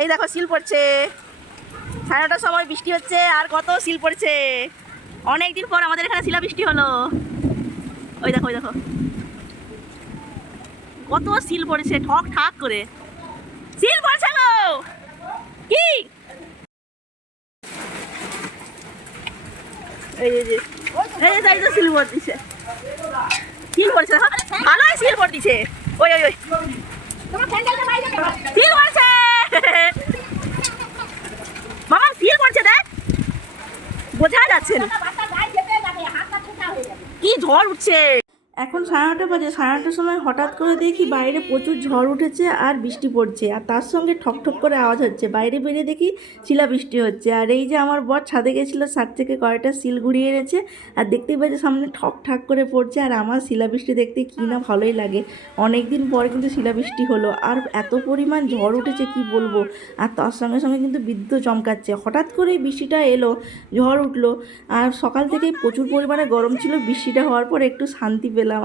এই দেখো শিল পড়ছে, 9:30টার সময় বৃষ্টি হচ্ছে আর কত শিল পড়ছে। অনেকদিন পর আমাদের এখানে শিলাবৃষ্টি হলো। ওই দেখো ওই দেখো কত শিল পড়েছে, ঠক ঠাক করে শিল পড়ছে গো। কি এই যে এই যে এই যে শিল পড়ছে, শিল পড়ছে দেখো, ভালোই শিল পড়ছে। ওই ওই ওই শিল পড়ছে মামা, শিল পড়ছে দেখ, বোঝা যাচ্ছে না কি ঝড় উঠছে। এখন 9:30 বাজে, 9:30টার সময় হঠাৎ করে দেখি বাইরে প্রচুর ঝড় উঠেছে আর বৃষ্টি পড়ছে, আর তার সঙ্গে ঠক ঠক করে আওয়াজ হচ্ছে। বাইরে বেরিয়ে দেখি শিলাবৃষ্টি হচ্ছে। আর এই যে আমার বর ছাদে গেছিলো, ছাদ থেকে কয়েকটা শিল ঘুরিয়ে এনেছে, আর দেখতেই পাচ্ছি সামনে ঠক ঠাক করে পড়ছে। আর আমার শিলাবৃষ্টি দেখতে কি না ভালোই লাগে। অনেক দিন পর কিন্তু শিলাবৃষ্টি হলো, আর এত পরিমাণ ঝড় উঠেছে কি বলবো। আর তার সঙ্গে সঙ্গে কিন্তু বিদ্যুৎ চমকাচ্ছে। হঠাৎ করেই বৃষ্টিটা এলো, ঝড় উঠলো, আর সকাল থেকেই প্রচুর পরিমাণে গরম ছিল। বৃষ্টিটা হওয়ার পর একটু শান্তি পেলাম।